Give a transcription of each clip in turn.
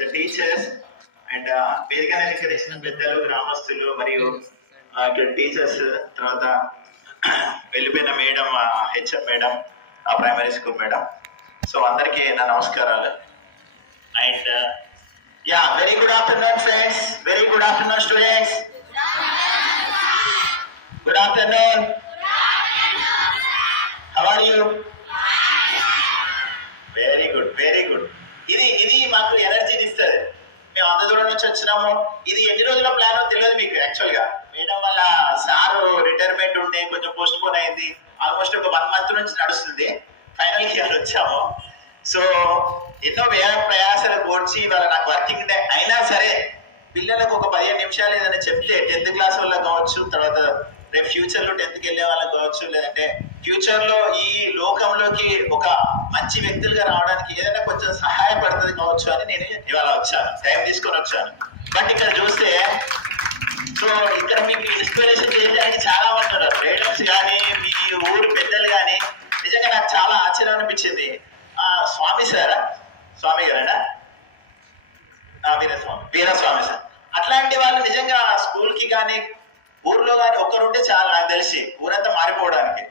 The teachers and వేదిక అలంకరించిన పెద్దలు, గ్రామస్తులు మరియు ఇక్కడ టీచర్స్, తర్వాత వెళ్ళిపోయిన madam, HM madam, primary school madam. So అందరికీ నా నమస్కారాలు. And yeah, very good afternoon friends, very good afternoon students, good afternoon. How are you? Very good, very good. ఇది మాకు ఎనర్జీని ఇస్తుంది. మేము అంత దూరం నుంచి వచ్చినాము. ఇది ఎన్ని రోజుల ప్లాన్ తెలియదు మీకు. యాక్చువల్ గా మేడం వల్ల సారు రిటైర్మెంట్ ఉండే కొంచెం పోస్ట్ పోన్ అయింది. ఆల్మోస్ట్ ఒక 1 month నుంచి నడుస్తుంది. ఫైనల్ ఇయర్ వచ్చాము. సో ఎన్నో ప్రయాసాలు కోర్చి వాళ్ళ నాకు వర్కింగ్ డే అయినా సరే పిల్లలకు ఒక 15 నిమిషాలు ఏదైనా చెప్తే 10th క్లాస్ వాళ్ళకి కావచ్చు, తర్వాత రేపు ఫ్యూచర్ లో 10th వెళ్ళే వాళ్ళకి కావచ్చు, లేదంటే ఫ్యూచర్ లో ఈ లోకంలోకి ఒక మంచి వ్యక్తులుగా రావడానికి ఏదైనా కొంచెం సహాయపడుతుంది కావచ్చు అని నేను ఇవాళ వచ్చాను, టైం తీసుకొని వచ్చాను. బట్ ఇక్కడ చూస్తే సో ఇక్కడ మీకు ఇన్స్పిరేషన్ చేయడానికి చాలా మంది ఉన్నారు. మేడమ్స్ కానీ, మీ ఊరు పెద్దలు కానీ. నిజంగా నాకు చాలా ఆశ్చర్యం అనిపించింది. స్వామి సార్, స్వామి గారేనా? వీరస్వామి సార్. అట్లాంటి వాళ్ళు నిజంగా స్కూల్ కి కానీ ఊర్లో కానీ ఒక్కరుంటే చాలా, నాకు తెలిసి ఊరంతా మారిపోవడానికి.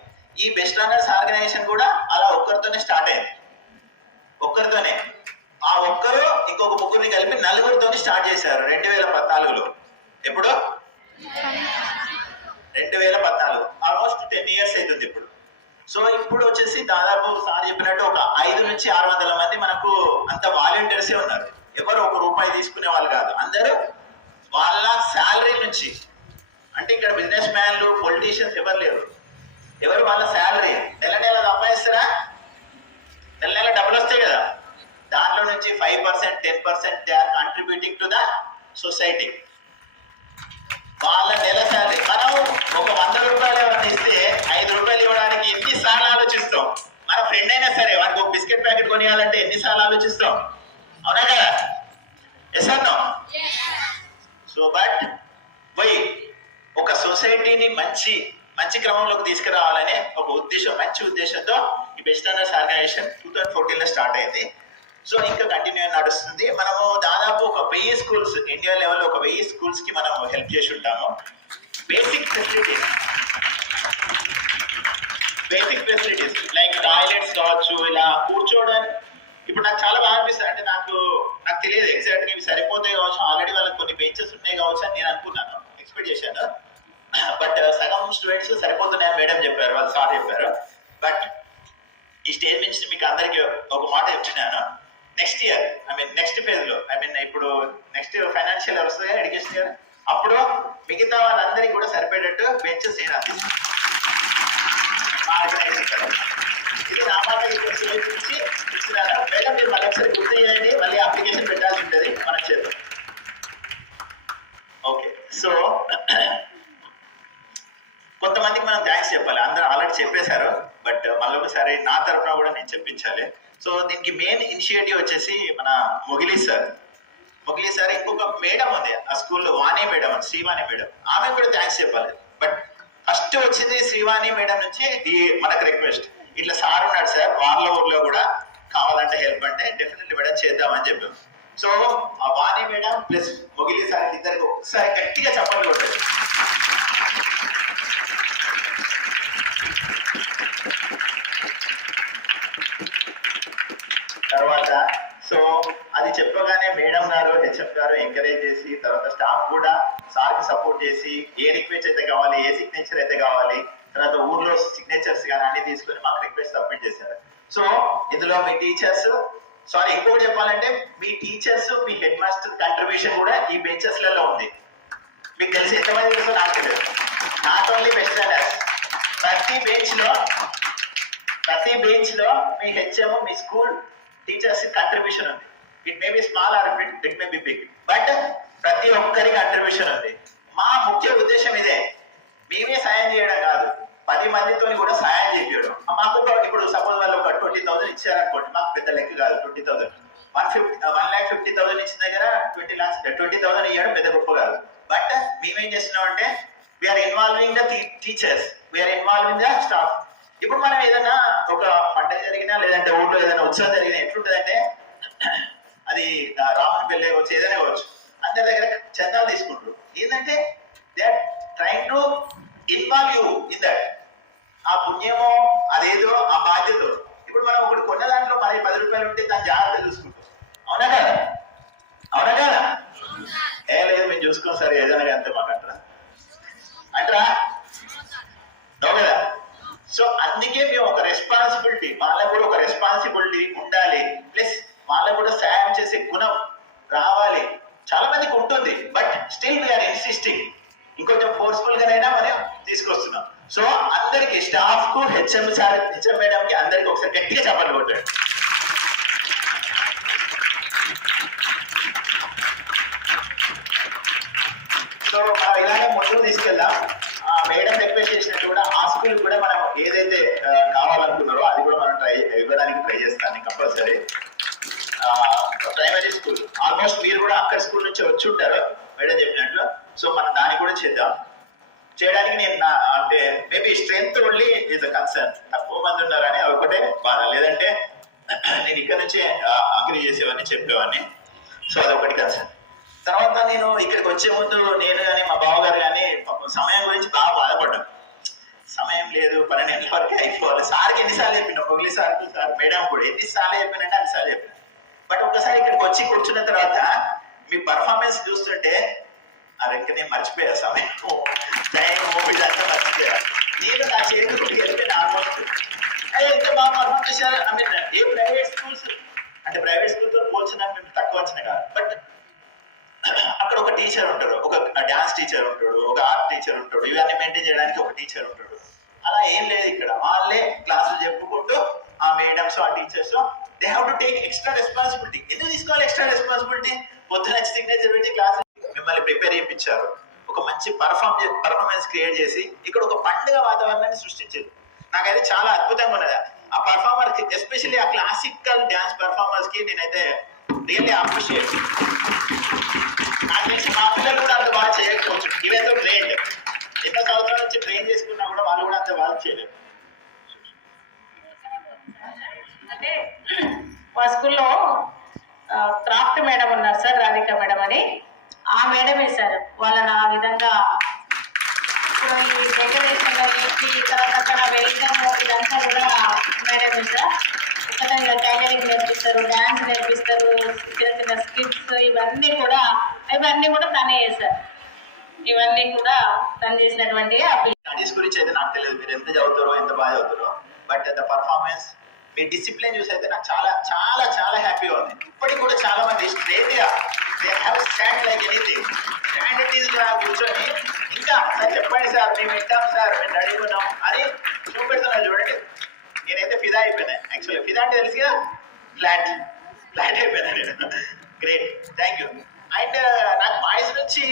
ఈ బెస్ట్ రన్నర్స్ ఆర్గనైజేషన్ కూడా అలా ఒక్కరితోనే స్టార్ట్ అయింది. ఒక్కరితోనే. ఆ ఒక్కరు ఇంకొక ముగ్గురిని కలిపి 4 స్టార్ట్ చేశారు 2014లో. ఎప్పుడు? 2014. ఆల్మోస్ట్ 10 years అవుతుంది ఇప్పుడు. సో ఇప్పుడు వచ్చేసి దాదాపు సార్ చెప్పినట్టు ఒక 500 నుంచి 600 మంది మనకు అంత వాలంటీర్సే ఉన్నారు. ఎవరు ₹1 తీసుకునే వాళ్ళు కాదు. అందరూ వాళ్ళ శాలరీ నుంచి, అంటే ఇక్కడ బిజినెస్ మ్యాన్లు, పొలిటీషియన్స్ ఎవరు లేరు. ఎవరు వాళ్ళ శాలరీ నెల నెల సంపాదిస్తారా? నెల నెల డబ్బులు వస్తాయి కదా, దాంట్లో నుంచి 5%, 10% they are contributing to the society. వాళ్ళ నెల శాలరీ మనం ఒక ₹100 ఎవరిని ఇస్తే ₹5 ఇవ్వడానికి ఎన్నిసార్లు ఆలోచిస్తాం? మన ఫ్రెండ్ అయినా సరే వారికి ఒక బిస్కెట్ ప్యాకెట్ కొనియాలంటే ఎన్నిసార్లు ఆలోచిస్తాం? అవునా కదా? Yes or no? So but why ఒక సొసైటీని మంచి క్రమంలోకి తీసుకురావాలనే ఒక ఉద్దేశం, మంచి ఉద్దేశంతో ఈ బెస్ట్ రన్నర్స్ ఆర్గనైజేషన్ 2014లో స్టార్ట్ అయింది. సో ఇంకా కంటిన్యూ నడుస్తుంది. మనము దాదాపు ఒక 1000 schools, ఇండియా లెవెల్లో ఒక 1000 schools కి మనం హెల్ప్ చేసి ఉంటాము. బేసిక్ ఫెసిలిటీస్ లైక్ టాయిలెట్స్ కావచ్చు, ఇలా కూర్చోవడానికి. ఇప్పుడు నాకు చాలా బాగా అనిపిస్తుంది. అంటే నాకు తెలియదు ఎగ్జాక్ట్గా ఇవి సరిపోతాయి కావచ్చు, ఆల్రెడీ వాళ్ళకి కొన్ని బెంచెస్ ఉన్నాయి కావచ్చు అని నేను అనుకున్నాను, ఎక్స్పెక్ట్ చేశాను. బట్ సగం స్టూడెంట్స్ సరిపోతున్నాయని మేడం చెప్పారు, వాళ్ళు సార్ చెప్పారు. బట్ ఈ స్టేజ్ నుంచి మీకు అందరికీ ఒక మాట చెప్తున్నాను. నెక్స్ట్ ఇయర్, నెక్స్ట్ ఫేజ్ లో, ఇప్పుడు నెక్స్ట్ ఫైనాన్షియల్ ఇయర్ వస్తుంది, ఎడ్యుకేషన్ ఇయర్, అప్పుడు మిగతా వాళ్ళందరికీ కూడా సరిపోయేటట్టు బెంచెస్ నేను అందిస్తాను. ఇది నా మాట ఇచ్చి ఇచ్చినాను. మేడం మీరు మళ్ళీ ఒకసారి గుర్తు చేయండి, మళ్ళీ అప్లికేషన్ పెట్టాల్సి ఉంటుంది మన చేద్దాం. ఓకే. సో కొంతమందికి మనం థ్యాంక్స్ చెప్పాలి. అందరూ ఆల్రెడీ చెప్పేశారు, బట్ మళ్ళీ ఒకసారి నా తరఫున కూడా నేను చెప్పించాలి. సో దీనికి మెయిన్ ఇనిషియేటివ్ వచ్చేసి మన మొగిలి సార్. ఇంకొక మేడం ఉంది ఆ స్కూల్లో, వాణి మేడం, శ్రీవాణి మేడం. ఆమె కూడా థ్యాంక్స్ చెప్పాలి. బట్ ఫస్ట్ వచ్చింది శ్రీవాణి మేడం నుంచి మనకు రిక్వెస్ట్, ఇట్లా సార్ ఉన్నాడు సార్ వాళ్ళ ఊర్లో కూడా కావాలంటే హెల్ప్ అంటే డెఫినెట్లీ మేడం చేద్దామని చెప్పాం. సో ఆ వాణి మేడం ప్లస్ మొగిలి సార్ ఇద్దరికి ఒకసారి గట్టిగా చెప్పండి కొట్టారు. తర్వాత సో అది చెప్పగానే మేడం గారు, హెచ్ఎం గారు ఎంకరేజ్ చేసి, తర్వాత స్టాఫ్ కూడా సార్కి సపోర్ట్ చేసి, ఏ రిక్వెస్ట్ అయితే కావాలి, ఏ సిగ్నేచర్ అయితే కావాలి, తర్వాత ఊర్లో సిగ్నేచర్స్ కానీ అన్ని తీసుకుని మాకు రిక్వెస్ట్ సబ్మిట్ చేశారు. సో ఇందులో మీ టీచర్స్, ఇంకొకటి చెప్పాలంటే మీ టీచర్స్, మీ హెడ్ మాస్టర్ కంట్రిబ్యూషన్ కూడా ఈ బెంచెస్ లలో ఉంది. మీకు తెలిసి ఎంతమంది తెలుసో నాకు తెలియదు. నాట్ ఓన్లీ బెస్ట్ రన్నర్స్, ప్రతి బెంచ్ లో మీ హెచ్ఎం, మీ స్కూల్ టీచర్స్ కంట్రిబ్యూషన్ ఉంది. It may be small or it may be big, but ప్రతి ఒక్కరి కంట్రిబ్యూషన్ ఉంది. మా ముఖ్య ఉద్దేశం ఇదే, మేమే సాయం చేయడం కాదు, 10 మందితో కూడా సాయం చేయడం. మాకు ఇప్పుడు సపోజ్ వాళ్ళు ఒక 20,000 ఇచ్చారనుకోండి, మాకు పెద్ద లెక్క కాదు. 20,000 1,50,000 ఇచ్చిన దగ్గర 20,000 ఇవ్వడం పెద్ద గొప్ప కాదు. బట్ మేమేం చేస్తున్నాం అంటే we're involving the teachers, we're involving the staff. ఇప్పుడు మనం ఏదైనా ఒక పండుగ జరిగినా, లేదంటే ఊళ్ళో ఏదైనా ఉత్సవం జరిగినా ఎట్లుంటుందంటే అది రామన్ పెళ్ళి అవ్వచ్చు, ఏదైనా కావచ్చు, అందరి దగ్గర చందాలు తీసుకుంటారు. ఏంటంటే they are trying to involve you in that. ఆ పుణ్యమో అదేదో ఆ బాధ్యత. ఇప్పుడు మనం ఒకటి కొన్న దాంట్లో మరి 10 రూపాయలు ఉంటే దాని జాగ్రత్త చూసుకుంటాం. అవునా కదా? అవునా కదా? లేదు మేము చూసుకోం సరే ఏదైనా అంతే మాకు అంటారా నో కదా? సో అందుకే మేము ఒక రెస్పాన్సిబిలిటీ, వాళ్ళకు కూడా ఒక రెస్పాన్సిబిలిటీ ఉండాలి. ప్లస్ వాళ్ళకు కూడా సాయం చేసే గుణం రావాలి. చాలా మందికి ఉంటుంది, బట్ స్టిల్ వీఆర్ ఇన్సిస్టింగ్. ఇంకొంచెం ఫోర్స్ఫుల్ గానైనా మనం తీసుకొస్తున్నాం. సో అందరికి, స్టాఫ్ కు, హెచ్ఎం సార్, హెచ్ఎం మేడం కి అందరికి ఒకసారి గట్టిగా చెప్పండి కొట్టండి. సో మనం ఇలాగే ముందుకు తీసుకెళ్దాం. మేడం రిక్వెస్ట్ చేసినట్టు కూడా ఆ స్కూల్ కూడా మనం ఏదైతే కావాలనుకున్నారో అది కూడా మనం ఇవ్వడానికి ట్రై చేస్తాను కంపల్సరీ. ప్రైమరీ స్కూల్ ఆల్మోస్ట్ మీరు కూడా అక్కడ స్కూల్ నుంచి వచ్చి ఉంటారు మేడం చెప్పినట్లు. సో మనం దాన్ని కూడా చేద్దాం. చేయడానికి నేను అంటే maybe strength only is a concern. తక్కువ మంది ఉన్నారని ఒకటే బాధ, లేదంటే నేను ఇక్కడ నుంచే అగ్రి చేసేవాడిని, చెప్పేవాడిని. సో అదొకటి కన్సర్న్. తర్వాత నేను ఇక్కడికి వచ్చే ముందు నేను కానీ మా బావగారు కానీ సమయం గురించి బాగా బాధపడ్డాను. సమయం లేదు, 12 గంటల వరకు అయిపోవాలి. సార్కి ఎన్నిసార్లు చెప్పినా, పొగిలి సార్కి, సార్ మేడం కూడా ఎన్నిసార్లు చెప్పినంటే అన్నిసార్లు చెప్పిన. బట్ ఒక్కసారి ఇక్కడికి వచ్చి కూర్చున్న తర్వాత మీ పర్ఫార్మెన్స్ చూస్తుంటే అది ఇంకా నేను మర్చిపోయా. సమయం, టైం, ఇదంతా మర్చిపోయా. నేను నా చేతికి వెళ్తే ఆల్మోస్ట్ ఎంత బాగా పర్ఫార్మ్ చేశారు. I mean A private schools అంటే ప్రైవేట్ స్కూల్తో పోల్చిన మేము తక్కువ వచ్చిన కాదు. బట్ అక్కడ ఒక టీచర్ ఉంటాడు, ఒక డాన్స్ టీచర్ ఉంటాడు, ఒక ఆర్ట్ టీచర్ ఉంటాడు, ఇవన్నీ మెయింటైన్ చేయడానికి ఒక టీచర్ ఉంటాడు. అలా ఏం లేదు ఇక్కడ. వాళ్ళే క్లాసులు చెప్పుకుంటూ ఆ మేడమ్స్, ఆ teachers they have to take extra responsibility. ఎందుకు తీసుకోవాలి ఎక్స్ట్రా రెస్పాన్సిబిలిటీ? పొద్దున సిగ్నేచర్ పెట్టి క్లాస్ మిమ్మల్ని ప్రిపేర్ చేయించారు, ఒక మంచి పర్ఫార్మెన్స్ క్రియేట్ చేసి ఇక్కడ ఒక పండుగ వాతావరణాన్ని సృష్టించారు. నాకైతే చాలా అద్భుతంగా ఉన్నది ఆ పర్ఫార్మర్ కి, ఎస్పెషల్లీ ఆ క్లాసికల్ డాన్స్ పర్ఫార్మర్స్ కి నేనైతే రియల్లీ అప్రిషియేట్. నాకు తెలిసి మా పిల్లలు కూడా అంత బాగా చేయకపోవచ్చు. ఇవేదో గ్రేట్. ఎన్నో సంవత్సరాల నుంచి ట్రైన్ చేసుకున్నా కూడా వాళ్ళు కూడా అంత బాగా చేయలేదు. అంటే మా స్కూల్లో క్రాఫ్ట్ మేడం ఉన్నారు సార్, రాధిక మేడం అని. ఆ మేడమే సార్ వాళ్ళని ఆ విధంగా ఇప్పుడు ఈ డెకరేషన్ వేసి తర్వాత వేయడము ఇదంతా కూడా మేడమే సార్. ఖచ్చితంగా క్యాటరింగ్ నేర్పిస్తారు, డాన్స్ నేర్పిస్తారు, చిన్న చిన్న స్కిట్స్, ఇవన్నీ కూడా తనే చేశారు. ఇవన్నీ కూడా తను చేసినటువంటి స్టడీస్ గురించి అయితే నాకు తెలియదు, మీరు ఎంత చదువుతారో, ఎంత బాగా చదువుతారో. బట్ ద పర్ఫార్మెన్స్, మీ డిసిప్లిన్ చూసి అయితే నాకు చాలా చాలా చాలా హ్యాపీగా ఉంది. ఇప్పటికి కూడా చాలా మంది స్ట్రేట్గా they have stand like anything, standard గా కూర్చొని ఇంకా సార్ చెప్పండి సార్, మేము వింటాం సార్, మేము రెడీ ఉన్నాం అని చూపెడుతున్నారు. చూడండి, నేనైతే ఫిదా అయిపోయినా. యాక్చువల్లీ ఫిదా అంటే తెలిసిగా ఫ్లాట్ అయిపోయినా నేను. Great, thank you. అండ్ నాకు వాయిస్ నుంచి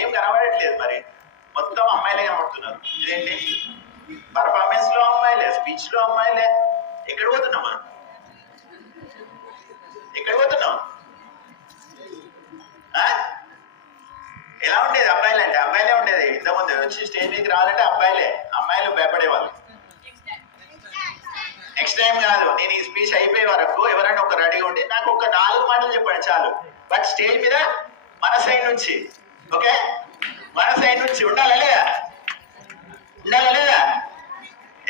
ఏం కనబడట్లేదు, మరి మొత్తం అమ్మాయిలే కనబడుతున్నారు. ఇదేంటి, పర్ఫార్మెన్స్ లో అమ్మాయిలే, స్పీచ్ లో అమ్మాయిలే. ఎక్కడ పోతున్నాం మనం? ఎక్కడ పోతున్నాం? ఎలా ఉండేది అబ్బాయిలు అంటే? అబ్బాయిలే ఉండేది ఇంతకుముందు. వచ్చి స్టేజ్ మీదకి రావాలంటే అమ్మాయిలు భయపడేవాళ్ళు. నెక్స్ట్ టైం కాదు, నేను ఈ స్పీచ్ అయిపోయే వరకు ఎవరైనా ఒక రెడీగా ఉండి నాకు ఒక 4 మాటలు చెప్పండి చాలు. బట్ స్టేజ్ మీద మన సైడ్ నుంచి, ఓకే, మన సైడ్ నుంచి ఉండాలా లేదా?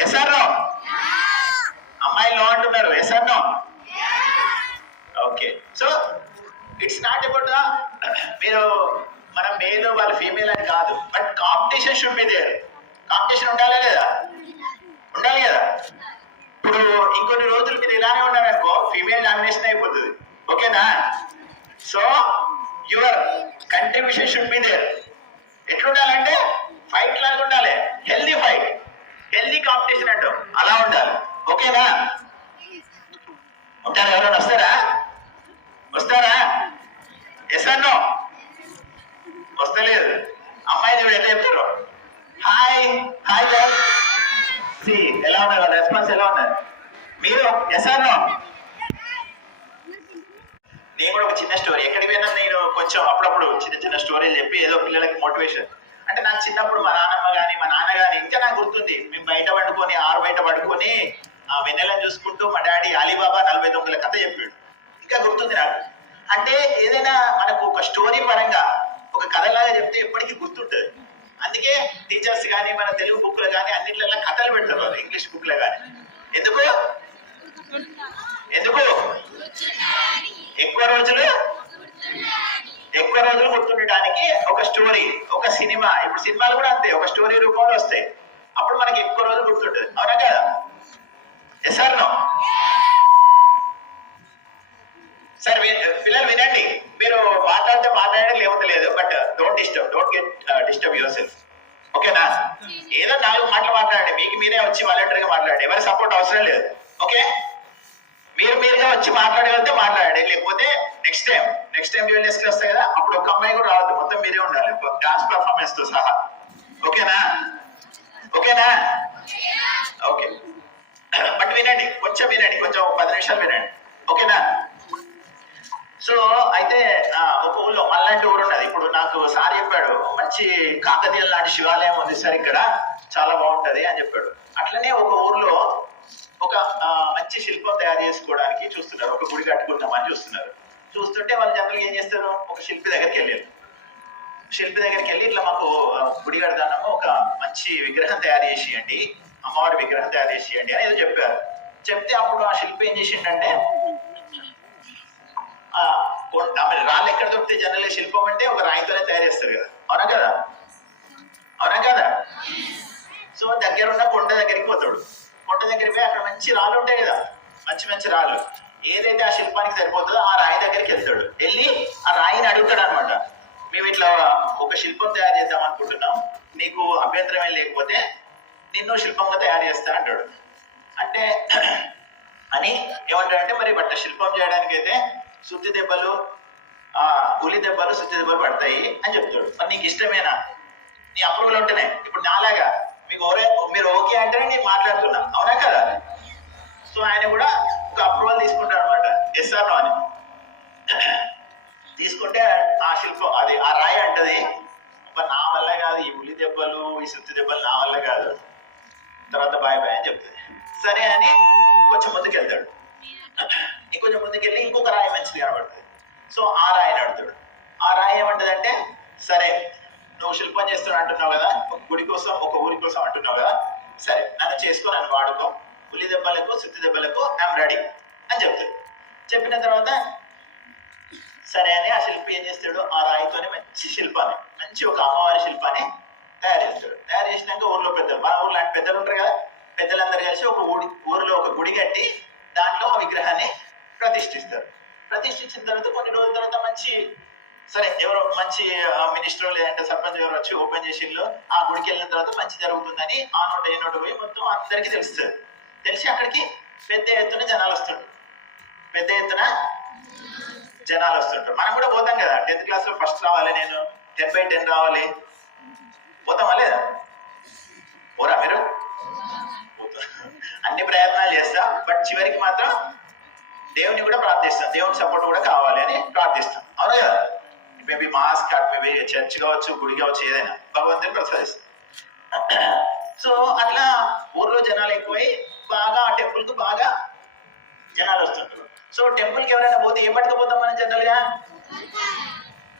Yes or no? అమ్మాయిలు అంటున్నారు, yes or no? Okay. So it's not about మీరు మన మేల్ వాళ్ళ ఫీమేల్ అని కాదు, but competition should be there. Competition ఉండాలి కదా? ఉండాలి కదా? ఇప్పుడు ఇంకొన్ని రోజులు మీరు ఇలానే ఉన్నారనుకో, ఫీమేల్ డామినేషన్ అయిపోతుంది. ఓకేనా? So your contribution should be there. ఎట్లుండాలంటే ఫైట్ లాగా ఉండాలి, హెల్దీ ఫైట్, హెల్దీ కాంపిటీషన్ అంటాం, అలా ఉండాలి. ఓకేనా? ఉంటారా? ఎవరైనా వస్తారా? ఎస్ అన్నో? వస్తలేదు. అమ్మాయి చూడు ఎట్లా చెప్తారు, హాయ్ ఎలా ఉన్నారు, వాళ్ళ రెస్పాన్స్ ఎలా ఉన్నారు? మీరు ఎస్ అన్నో? నేను కూడా ఒక చిన్న స్టోరీ, ఎక్కడికి పోయినా నేను కొంచెం అప్పుడప్పుడు చిన్న స్టోరీలు చెప్పి ఏదో పిల్లలకి మోటివేషన్. అంటే నాకు చిన్నప్పుడు మా నాన్నమ్మ కానీ మా నాన్న కానీ, ఇంకా నాకు గుర్తుంది, మేము బయట పడుకొని ఆ వెన్నెలను చూసుకుంటూ మా డాడీ అలీబాబా 49 కథ చెప్పాడు. ఇంకా గుర్తుంది నాకు. అంటే ఏదైనా మనకు ఒక స్టోరీ పరంగా ఒక కథలాగా చెప్తే ఎప్పటికీ గుర్తుంటుంది. అందుకే టీచర్స్ కానీ మన తెలుగు బుక్లో కానీ అన్నింటిలో కథలు పెడతారు వాళ్ళు, ఇంగ్లీష్ బుక్లో కానీ. ఎందుకు ఎందుకు ఎక్కువ రోజులు గుర్తుండడానికి ఒక స్టోరీ, ఒక సినిమా. ఇప్పుడు సినిమాలు కూడా అంతే, ఒక స్టోరీ రూపంలో వస్తాయి. అప్పుడు మనకి ఎక్కువ రోజులు గుర్తుంటుంది. అవునా కదా? Yes or no? సార్ పిల్లలు వినండి, మీరు మాట్లాడితే మాట్లాడడం లేకపోతే లేదు, but don't disturb your self. ఓకేనా? ఏదో 4 మాటలు మాట్లాడండి, మీకు మీరే వచ్చి వాలంటీర్గా మాట్లాడండి, ఎవరి సపోర్ట్ అవసరం లేదు. ఓకే, మీరుగా వచ్చి మాట్లాడగలిగితే మాట్లాడండి, లేకపోతే నెక్స్ట్ టైం డ్యూయల్స్కి వస్తాయి కదా, అప్పుడు ఒక అమ్మాయి కూడా రావద్దు, మొత్తం మీరే ఉండాలి డాన్స్ పర్ఫార్మెన్స్ తో సహా. ఓకేనా? ఓకే, బట్ వినండి, కొంచెం 10 నిమిషాలు వినండి. ఓకేనా? సో అయితే ఒక ఊళ్ళో మళ్ళంటి ఊరు ఉన్నది. ఇప్పుడు నాకు సార్ చెప్పాడు, మంచి కాకతీయుల లాంటి శివాలయం ఉంది సార్ ఇక్కడ, చాలా బాగుంటది అని చెప్పాడు. అట్లనే ఒక ఊర్లో ఒక మంచి శిల్పం తయారు చేసుకోవడానికి చూస్తున్నారు, ఒక గుడి కట్టుకుందామని చూస్తుంటే వాళ్ళు జనరల్గా ఏం చేస్తారు, ఒక శిల్పి దగ్గరికి వెళ్ళి ఇట్లా మాకు గుడి కడదాము, ఒక మంచి విగ్రహం తయారు చేసియండి, అమ్మవారి విగ్రహం తయారు చేసియండి అని ఏదో చెప్పారు. చెప్తే అప్పుడు ఆ శిల్పి ఏం చేసిండంటే, రాళ్ళు ఎక్కడ దొరికితే జనరల్గా శిల్పం అంటే ఒక రాయితోనే తయారు చేస్తారు కదా, అవునా కదా? సో దగ్గర ఉన్న కొండ దగ్గరికి పోతాడు. కొండ దగ్గరికి పోయి అక్కడ మంచి రాళ్ళు ఉంటాయి కదా, మంచి రాళ్ళు, ఏదైతే ఆ శిల్పానికి సరిపోతుందో ఆ రాయి దగ్గరికి వెళ్తాడు. వెళ్ళి ఆ రాయిని అడుగుతాడు అనమాట, మేము ఇట్లా ఒక శిల్పం తయారు చేద్దాం అనుకుంటున్నాం, నీకు అభ్యంతరం లేకపోతే నిన్ను శిల్పంగా తయారు చేస్తా అంటాడు. అంటే అని ఏమంటాడంటే, మరి బట్ట శిల్పం చేయడానికి అయితే సుత్తి దెబ్బలు, ఉలి దెబ్బలు, సుత్తి దెబ్బలు పడతాయి అని చెప్తాడు. మరి నీకు ఇష్టమేనా? నీ అప్రూవల్ ఉంటేనే. ఇప్పుడు నాలాగా మీరు ఓకే అంటేనే నేను మాట్లాడుతున్నా, అవునా కదా? సో ఆయన కూడా ఒక అప్రూవల్ తీసుకుంటాడు అనమాట, ఎస్ ఆర్ నో అని. తీసుకుంటే ఆ శిల్పం అది ఆ రాయి అంటది, నా వల్ల కాదు, ఈ ఉలి దెబ్బలు, ఈ సుత్తి దెబ్బలు నా వల్ల కాదు, తర్వాత బాయ్ అని చెప్తుంది. సరే అని కొంచెం ముందుకెళ్తాడు. ఇంకొంచెం ముందుకెళ్ళి ఇంకొక రాయి మంచిది కనబడుతుంది. సో ఆ రాయిని అడుగుతాడు. ఆ రాయి ఏమంటదంటే, సరే నువ్వు శిల్పం చేస్తున్నా అంటున్నావు కదా, ఒక గుడి కోసం, ఒక ఊరి కోసం అంటున్నావు కదా, సరే నన్ను వాడుకో, ఉలి దెబ్బలకు, సుత్తి దెబ్బలకు ఐఎమ్ రెడీ అని చెప్తాడు. చెప్పిన తర్వాత సరే అని ఆ శిల్పి ఏం చేస్తాడు, ఆ రాయితోనే మంచి ఒక అమ్మవారి శిల్పాన్ని తయారు చేస్తాడు. తయారు చేసినాక ఊర్లో పెద్దలు, మన ఊర్లో అంటే పెద్దలు ఉంటారు కదా, పెద్దలందరూ కలిసి ఊరిలో ఒక గుడి కట్టి దాంట్లో ఆ విగ్రహాన్ని ప్రతిష్ఠిస్తారు. ప్రతిష్ఠించిన తర్వాత కొన్ని రోజుల తర్వాత ఎవరో మంచి మినిస్టర్ లేదంటే సర్పంచ్ ఎవరు వచ్చి ఓపెన్ చేసిళ్ళు, ఆ గుడికి వెళ్ళిన తర్వాత మంచి జరుగుతుందని ఆ నోట ఏ నోట పోయి మొత్తం అందరికీ తెలుస్తుంది. తెలిసి అక్కడికి పెద్ద ఎత్తున జనాలు వస్తుంటారు. మనం కూడా పోతాం కదా, 10th క్లాస్ లో ఫస్ట్ రావాలి, నేను 10/10 రావాలి, పోతామా లేదా? పోరా మీరు? అన్ని ప్రయత్నాలు చేస్తా, బట్ చివరికి మాత్రం దేవుని కూడా ప్రార్థిస్తాం, దేవుని సపోర్ట్ కూడా కావాలి అని ప్రార్థిస్తాం, అవునా కదా? మేబీ మాస్క్, మేబీ చర్చ్ కావచ్చు, గుడి కావచ్చు, ఏదైనా భగవంతుని ప్రసాదిస్తాం. సో అట్లా ఊర్లో జనాలు ఎక్కువై బాగా ఆ టెంపుల్ కు బాగా జనాలు వస్తుంటారు. సో టెంపుల్ కి ఎవరైనా పోతే ఏం పట్టుకుపోతాం మనం జనరల్ గా?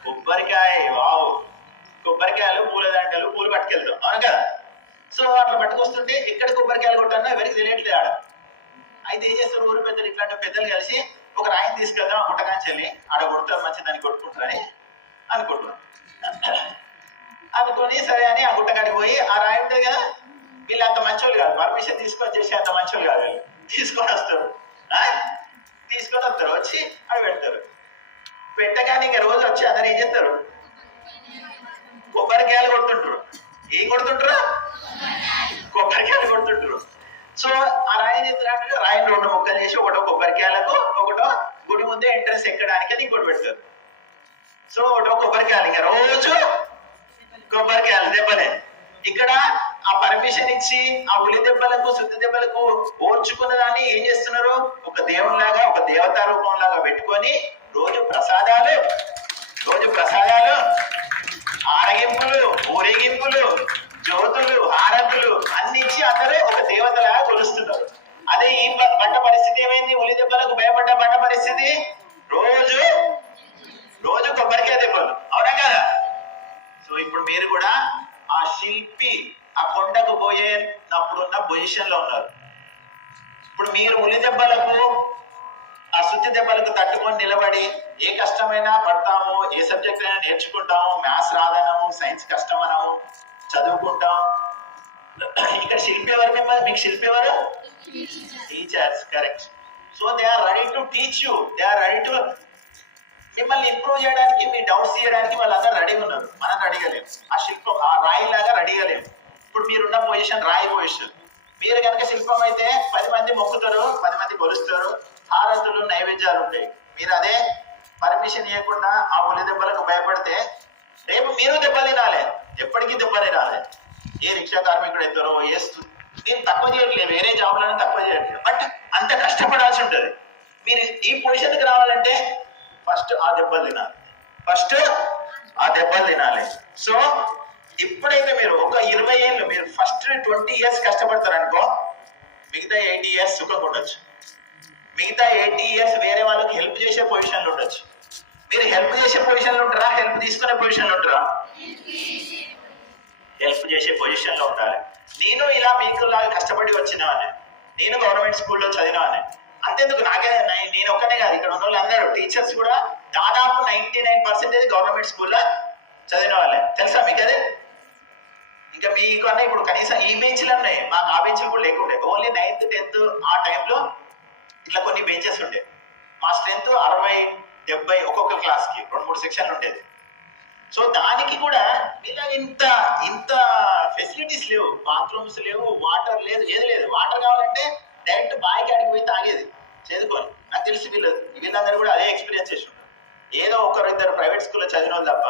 కొబ్బరికాయ. వావ్, కొబ్బరికాయలు, పూలదండలు, పూలు పట్టుకెళ్తాం, అవును కదా? సో అట్లా పట్టుకొస్తుంటే ఎక్కడ కొబ్బరికాయలు కొట్టానో ఎవరికి తెలియట్లేదు ఆడ. అయితే ఏం చేస్తారు ఊరు పెద్దలు, ఇట్లాంటి పెద్దలు కలిసి ఒక రాయిని తీసుకెళ్దాం, ఆ గుట్టకాంచెల్లి ఆడ కొడతారు, మంచి దాన్ని కొట్టుకుంటారని అనుకుంటున్నాం. అనుకొని సరే అని ఆ గుట్టకాడికి పోయి ఆ రాయి ఉంటుంది కదా, వీళ్ళు అంత మంచోళ్ళు కాదు, పర్మిషన్ తీసుకొని చేసి అంత మంచోళ్ళు కాదు, వీళ్ళు తీసుకొని వస్తారు, వచ్చి అవి పెడతారు. పెట్టగానే ఇంకా రోజు వచ్చి అందరు ఏం చేస్తారు, కొబ్బరికాయలు కొడుతుంటారు. ఏం కొడుతుంటారు? కొబ్బరికాయలు కొడుతుంటారు. సో ఆ రాయి చేస్తున్నట్టు రాయిని 2 ముక్కలు చేసి, ఒకటో కొబ్బరికాయలకు, ఒకటో గుడి ముందే ఎంట్రన్స్ ఎక్కడానికి అని ఇంకోటి పెడతారు. సో ఒకటో కొబ్బరికాయలు, ఇంకా రోజు కొబ్బరికాయలు దెబ్బలే. ఇక్కడ ఆ పర్మిషన్ ఇచ్చి ఆ ఉలి దెబ్బలకు, సుత్తి దెబ్బలకు ఓర్చుకున్న దాన్ని ఏం చేస్తున్నారు, ఒక దేవునిలాగా, ఒక దేవతా రూపం లాగా పెట్టుకొని రోజు ప్రసాదాలు, ఆరగింపులు, ఊరేగింపులు, జ్యోతులు, హారతులు అన్ని ఇచ్చి అందరూ ఒక దేవతలాగా కొలుస్తున్నారు. అదే ఈ బండ పరిస్థితి ఏమైంది, ఉలి దెబ్బలకు భయపడ్డ బండ పరిస్థితి రోజు దెబ్బలు, అవునా కదా? సో ఇప్పుడు మీరు కూడా ఆ శిల్పి ఆ కొండకు పోయేటప్పుడున్న పొజిషన్ లో ఉన్నారు. ఇప్పుడు మీరు ఉలి దెబ్బలకు ఆ శుద్ధి దెబ్బలకు తట్టుకొని నిలబడి ఏ కష్టమైనా పడతాము, ఏ సబ్జెక్ట్ అయినా నేర్చుకుంటాము, మ్యాథ్స్ రాదనము, సైన్స్ కష్టం అనము, చదువుకుంటాం. ఇక్కడ శిల్పి ఎవరు? మీకు శిల్పి ఎవరు? Teachers, correct. So they are ready to teach you, they are ready to మిమ్మల్ని ఇంప్రూవ్ చేయడానికి, మీ డౌట్స్ తీయడానికి వాళ్ళందరూ రెడీగా ఉన్నారు. మనం రెడీగా లేము. ఆ శిల్పం ఆ రాయి లాగా రెడీగా లేము. ఇప్పుడు మీరున్న పొజిషన్ రాయి పొజిషన్. మీరు కనుక శిల్పం అయితే 10 మంది మొక్కుతారు, 10 మంది కొలుస్తారు, హారతులు నైవేద్యాలు ఉంటాయి. మీరు అదే పర్మిషన్ ఇవ్వకుండా ఆ ఉలి దెబ్బలకు భయపడితే రేపు మీరు దెబ్బ తినాలి, ఎప్పటికీ దెబ్బ తినాలి. ఏ రిక్షా కార్మికుడు అవుతారో, నేను తక్కువ చేయట్లేదు, వేరే జాబ్లను తక్కువ చేయట్లేదు, బట్ అంత కష్టపడాల్సి ఉంటుంది. మీరు ఈ పొజిషన్కి రావాలంటే ఫస్ట్ ఆ దెబ్బలు తినాలి, ఫస్ట్ ఆ దెబ్బలు తినాలి. సో ఇప్పుడైతే మీరు ఒక 20 ఏళ్ళు, మీరు ఫస్ట్ 20 ఇయర్స్ కష్టపడతారు అనుకో, మిగతా 80 ఇయర్స్ సుఖంగా ఉండొచ్చు. మిగతా 80 ఇయర్స్ వేరే వాళ్ళకి హెల్ప్ చేసే పొజిషన్లో ఉండొచ్చు. మీరు హెల్ప్ చేసే పొజిషన్లో ఉంటారా, హెల్ప్ తీసుకునే పొజిషన్లో ఉంటారా? హెల్ప్ చేసే పొజిషన్లో ఉండాలి. నేను ఇలా మీకు లాగా కష్టపడి వచ్చినవాడిని, నేను గవర్నమెంట్ స్కూల్లో చదివినవాడిని. అంతేందుకు నేను ఒక్కనే కాదు, ఇక్కడ ఉన్న వాళ్ళు అందరూ టీచర్స్ కూడా దాదాపు 99% గవర్నమెంట్ స్కూల్లో చదివిన వాళ్ళే. తెలుసా మీకు అది? ఇంకా మీకన్నా ఇప్పుడు కనీసం ఈ బెంచ్లు ఉన్నాయి, మాకు ఆ బెంచ్లు కూడా లేకుండే. ఓన్లీ 9th 10th ఆ టైంలో ఇట్లా కొన్ని బెంచెస్ ఉండే. మా స్ట్రెంత్ 60 70 ఒక్కొక్క క్లాస్కి 2-3 సెక్షన్లు ఉండేది. సో దానికి కూడా ఇలా ఇంత ఇంత ఫెసిలిటీస్ లేవు, బాత్రూమ్స్ లేవు, వాటర్ లేదు, ఏది లేదు. వాటర్ కావాలంటే డైరెక్ట్ బావి కాడికి పోయి తాగేది చదువుకొని. నాకు తెలిసి వీళ్ళందరూ కూడా అదే ఎక్స్పీరియన్స్ చేసి ఉంటారు. ఏదో ఒకరు ఇద్దరు ప్రైవేట్ స్కూల్లో చదివిన వాళ్ళు తప్ప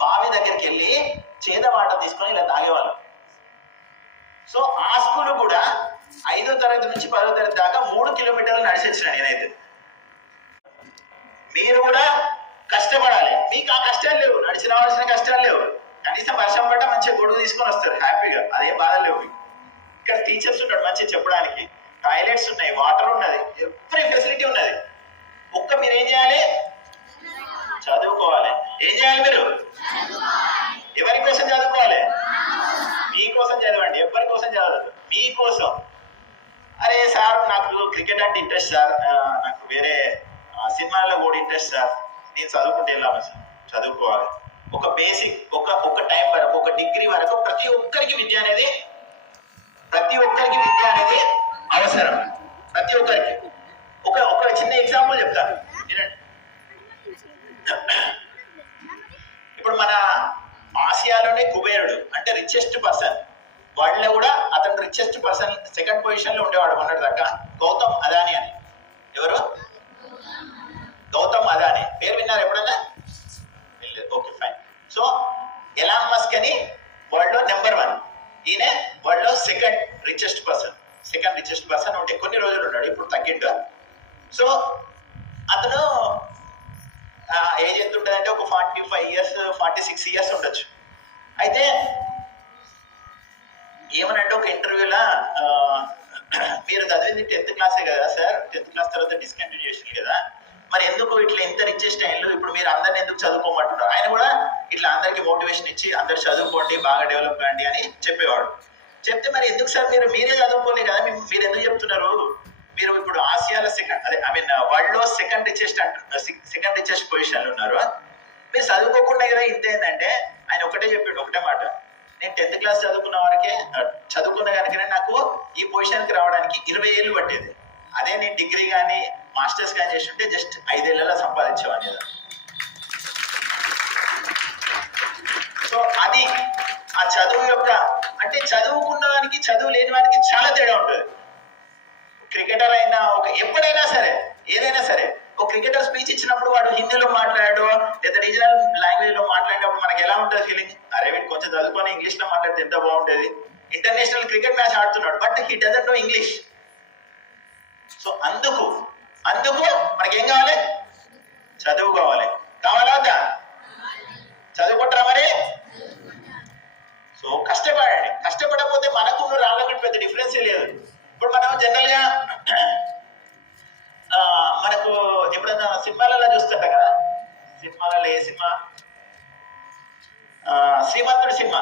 బావి దగ్గరికి వెళ్ళి చేద వాటర్ తీసుకొని ఇలా తాగేవాళ్ళం. సో ఆ స్కూల్ కూడా 5వ తరగతి నుంచి 10వ తరగతి దాకా 3 కిలోమీటర్లు నడిచి వచ్చిన నేనైతే. మీరు కూడా కష్టపడాలి. మీకు ఆ కష్టాలు లేవు, నడిచి రావాల్సిన కష్టాలు లేవు. కనీసం వర్షం పడ్డ మంచిగా గొడుగు తీసుకొని వస్తారు హ్యాపీగా, అదేం బాధ లేవు. ఇక్కడ టీచర్స్ ఉంటాడు మంచిగా చెప్పడానికి, టాయిలెట్స్ ఉన్నాయి, వాటర్ ఉన్నది, ఎవ్రీ ఫెసిలిటీ ఉన్నది. మీరు ఏం చేయాలి? చదువుకోవాలి. ఏం చేయాలి మీరు? ఎవరి కోసం చదువుకోవాలి? మీకోసం చదవండి, ఎవరి కోసం చదవదు, మీకోసం. అరే సార్ నాకు క్రికెట్ అంటే ఇంట్రెస్ట్ సార్, నాకు వేరే సినిమాల్లో కూడా ఇంట్రెస్ట్ సార్, నేను చదువుకుంటే వెళ్ళాము సార్. చదువుకోవాలి. ఒక బేసిక్ ఒక టైం వరకు, ఒక డిగ్రీ వరకు ప్రతి ఒక్కరికి విద్య అనేది అవసరం. ప్రతి ఒక్కరికి. ఒక చిన్న ఎగ్జాంపుల్ చెప్తాను వినండి. ఇప్పుడు మన ఆసియాలోనే కుబేరుడు అంటే రిచెస్ట్ పర్సన్, వాళ్ళలో కూడా అతను రిచెస్ట్ పర్సన్ సెకండ్ పొజిషన్ లో ఉండేవాడు మొన్నటి దాకా, గౌతమ్ అదాని అని. ఎవరు? గౌతమ్ అదాని పేరు విన్నారు ఎప్పుడైనా? Okay fine. So Elon Musk అని వరల్డ్ లో నెంబర్ 1, ఈయన వరల్డ్ లో సెకండ్ రిచెస్ట్ పర్సన్ ఉంటే కొన్ని రోజులు ఉన్నాడు, ఇప్పుడు తగ్గిండు. సో అతను ఏజ్ ఎంత ఉంటుంది అంటే ఒక 45 ఇయర్స్ 46 ఇయర్స్ ఉండొచ్చు. అయితే ఏమనంటే ఒక ఇంటర్వ్యూలో మీరు చదివింది 10th క్లాసే కదా సార్, 10th క్లాస్ తర్వాత డిస్కంటిన్యూ చేసింది కదా, మరి ఎందుకు ఇట్లా ఇంత రిచెస్ట్ అయ్యారు, ఇప్పుడు మీరు అందరిని ఎందుకు చదువుకోమంటున్నారు? ఆయన కూడా ఇట్లా అందరికి మోటివేషన్ ఇచ్చి అందరు చదువుకోండి, బాగా డెవలప్ కాండి అని చెప్పేవాడు. చెప్తే మరి ఎందుకు సార్ మీరే చదువుకోలే కదా, మీరు ఎందుకు చెప్తున్నారు? మీరు ఇప్పుడు ఆసియాలో వరల్డ్ లో సెకండ్ రిచెస్ట్ పొజిషన్ ఉన్నారు, మీరు చదువుకోకుండా కదా ఇంత ఏంటంటే ఆయన ఒకటే చెప్పాడు, ఒకటే మాట, నేను 10th క్లాస్ చదువుకున్న కనుకనే నాకు ఈ పొజిషన్కి రావడానికి 20 ఏళ్ళు పట్టేది. అదే నేను డిగ్రీ కానీ మాస్టర్స్ కానీ చేస్తుంటే జస్ట్ 5 ఏళ్లలో సంపాదించేవాడిని కదా. సో అది ఆ చదువు యొక్క, అంటే చదువుకున్న వానికి చదువు లేని వానికి చాలా తేడా ఉంటుంది. క్రికెటర్ అయినా ఎప్పుడైనా సరే, ఏదైనా సరే, ఒక క్రికెటర్ స్పీచ్ ఇచ్చినప్పుడు వాడు హిందీలో మాట్లాడాడు లేదా రీజనల్ లాంగ్వేజ్ లో మాట్లాడినప్పుడు మనకి ఎలా ఉంటుంది ఫీలింగ్? అరే వీడు కొంచెం చదువుకొని ఇంగ్లీష్ లో మాట్లాడితే ఎంత బాగుంటుంది. ఇంటర్నేషనల్ క్రికెట్ మ్యాచ్ ఆడుతున్నాడు, but he doesn't know English. So అందుకు మనకి ఏం కావాలి? చదువు కావాలి. కావాలా వద్దా? చదువుకుంటారా మరి? సో కష్టపడండి. కష్టపడకపోతే మనకు రాళ్ళకి పెద్ద డిఫరెన్స్ లేదు. ఇప్పుడు మనం జనరల్ గా మనకు ఎప్పుడైనా సినిమాలలో చూస్తుంటాం కదా, సినిమాలో సినిమాలలో ఏ సినిమా శ్రీమంతుడు సినిమా